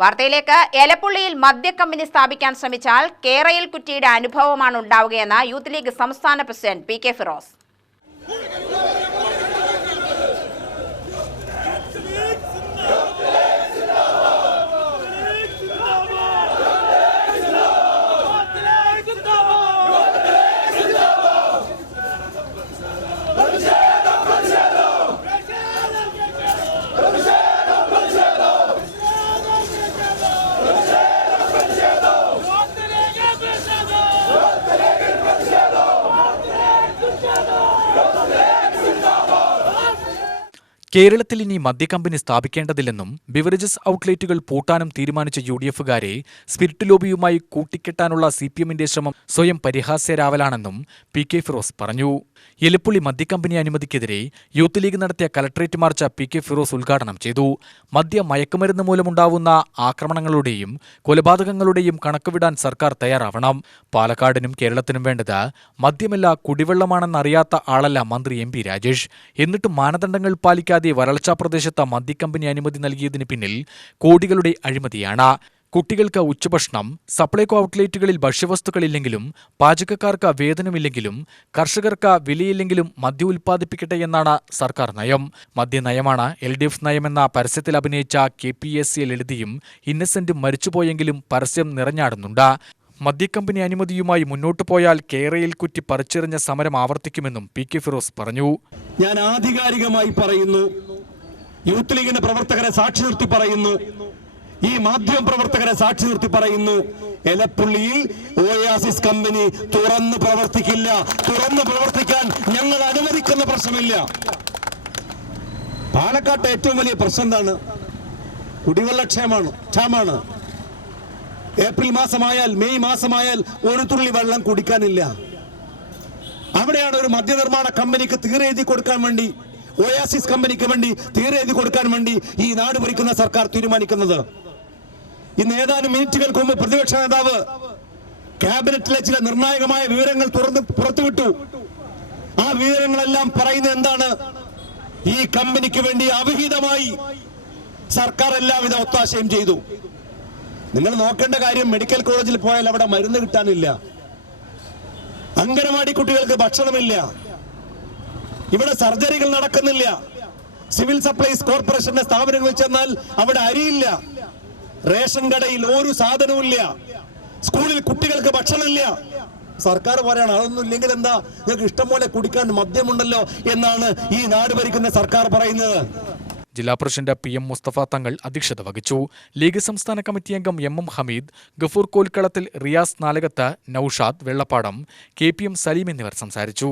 വാർത്തയിലേക്ക്. എലപ്പുള്ളിയിൽ മദ്യക്കമ്പനി സ്ഥാപിക്കാൻ ശ്രമിച്ചാൽ കേരയിൽ കുറ്റിയുടെ അനുഭവമാണ് ഉണ്ടാവുകയെന്ന് യൂത്ത് ലീഗ് സംസ്ഥാന പ്രസിഡന്റ് പി കെ ഫിറോസ്. കേരളത്തിൽ ഇനി മദ്യക്കമ്പനി സ്ഥാപിക്കേണ്ടതില്ലെന്നും ബിവറേജസ് ഔട്ട്ലെറ്റുകൾ പൂട്ടാനും തീരുമാനിച്ച യുഡിഎഫുകാരെ സ്പിരിറ്റ് ലോബിയുമായി കൂട്ടിക്കെട്ടാനുള്ള സിപിഎമ്മിന്റെ ശ്രമം സ്വയം പരിഹാസ്യരാവലാണെന്നും പി കെ ഫിറോസ് പറഞ്ഞു. എലപ്പുള്ളി മദ്യക്കമ്പനി അനുമതിക്കെതിരെ യൂത്ത് ലീഗ് നടത്തിയ collectorate March P K Firoz ഉദ്ഘാടനം ചെയ്തു. മയക്കുമരുന്ന് മൂലമുണ്ടാവുന്ന ആക്രമണങ്ങളുടെയും കൊലപാതകങ്ങളുടെയും കണക്കുവിടാൻ സർക്കാർ തയ്യാറാവണം. പാലക്കാടിനും കേരളത്തിനും വേണ്ടത് മദ്യമല്ല കുടിവെള്ളമാണെന്നറിയാത്ത ആളല്ല മന്ത്രി എം പി രാജേഷ്. എന്നിട്ടും മാനദണ്ഡങ്ങൾ പാലിക്കാതെ വരൾച്ചാ പ്രദേശത്ത് മദ്യക്കമ്പനി അനുമതി നൽകിയതിന് പിന്നിൽ കോടികളുടെ അഴിമതിയാണ്. കുട്ടികൾക്ക് ഉച്ചഭക്ഷണം, സപ്ലൈകോ ഔട്ട്ലെറ്റുകളിൽ ഭക്ഷ്യവസ്തുക്കളില്ലെങ്കിലും പാചകക്കാർക്ക് വേതനമില്ലെങ്കിലും കർഷകർക്ക് വിലയില്ലെങ്കിലും മദ്യം ഉൽപ്പാദിപ്പിക്കട്ടെ എന്നാണ് സർക്കാർ നയം. മദ്യനയമാണ് LDF നയമെന്ന പരസ്യത്തിൽ അഭിനയിച്ച KPSC ലളിതയും ഇന്നസെന്റും മരിച്ചുപോയെങ്കിലും പരസ്യം നിറഞ്ഞാടുന്നുണ്ട്. മദ്യക്കമ്പനി അനുമതിയുമായി മുന്നോട്ടു പോയാൽ കേരയിൽ കുറ്റി പറിച്ചെറിഞ്ഞ സമരം ആവർത്തിക്കുമെന്നും പി കെ ഫിറോസ് പറഞ്ഞു. ഞാൻ ആധികാരികമായി പറയുന്നു, യൂത്ത് ലീഗിന്റെ പ്രവർത്തകരെ സാക്ഷി നിർത്തി പറയുന്നു, ഈ മാധ്യമ പ്രവർത്തകരെ സാക്ഷി നിർത്തി പറയുന്നു, എലപ്പുള്ളിയിൽ ഓയാസിസ് കമ്പനി തുറന്നു പ്രവർത്തിക്കില്ല. തുറന്നു പ്രവർത്തിക്കാൻ ഞങ്ങൾ അനുവദിക്കുന്ന പ്രശ്നമില്ല. പാലക്കാട്ടെ ഏറ്റവും വലിയ പ്രശ്നം എന്താണ്? കുടിവെള്ളക്ഷാമാണ്. ഏപ്രിൽ മാസമായാൽ മെയ് മാസമായാൽ ഒരു തുള്ളി വെള്ളം കുടിക്കാനില്ല. അവിടെയാണ് ഒരു മദ്യനിർമ്മാണ കമ്പനിക്ക് തീരെഴുതി കൊടുക്കാൻ വേണ്ടി, ഓയാസിസ് കമ്പനിക്ക് വേണ്ടി തീരെഴുതി കൊടുക്കാൻ വേണ്ടി ഈ നാട് ഭരിക്കുന്ന സർക്കാർ തീരുമാനിക്കുന്നത്. ഇന്ന് ഏതാനും മിനിറ്റുകൾക്ക് മുമ്പ് പ്രതിപക്ഷ നേതാവ് ക്യാബിനറ്റിലെ ചില നിർണായകമായ വിവരങ്ങൾ പുറത്തുവിട്ടു. ആ വിവരങ്ങളെല്ലാം പറയുന്നത് എന്താണ്? ഈ കമ്പനിക്ക് വേണ്ടി അവിഹിതമായി സർക്കാർ എല്ലാവിധ ഒത്താശയും ചെയ്തു. നിങ്ങൾ നോക്കേണ്ട കാര്യം, മെഡിക്കൽ കോളേജിൽ പോയാൽ അവിടെ മരുന്ന് കിട്ടാനില്ല, അംഗനവാടി കുട്ടികൾക്ക് ഭക്ഷണമില്ല, ഇവിടെ സർജറികൾ നടക്കുന്നില്ല, സിവിൽ സപ്ലൈസ് കോർപ്പറേഷന്റെ സ്ഥാപനങ്ങളിൽ ചെന്നാൽ അവിടെ അരിയില്ല, റേഷൻ കടയിൽ ഒരു സാധനവുമില്ല, സ്കൂളിൽ കുട്ടികൾക്ക് ഭക്ഷണമില്ല. സർക്കാർ പറയാണ് അതൊന്നും ഇല്ലെങ്കിൽ എന്താ, നിങ്ങൾക്ക് ഇഷ്ടം പോലെ കുടിക്കാൻ മദ്യമുണ്ടല്ലോ എന്നാണ് ഈ നാട് ഭരിക്കുന്ന സർക്കാർ പറയുന്നത്. ജില്ലാ പ്രസിഡന്റ് PM മുസ്തഫ തങ്ങൾ അധ്യക്ഷത വഹിച്ചു. ലീഗ് സംസ്ഥാന കമ്മിറ്റി അംഗം MM ഹമീദ്, ഗഫൂർ കോൽക്കളത്തിൽ, റിയാസ് നാലകത്ത്, നൌഷാദ് വെള്ളപ്പാടം, KPM സലീം എന്നിവർ സംസാരിച്ചു.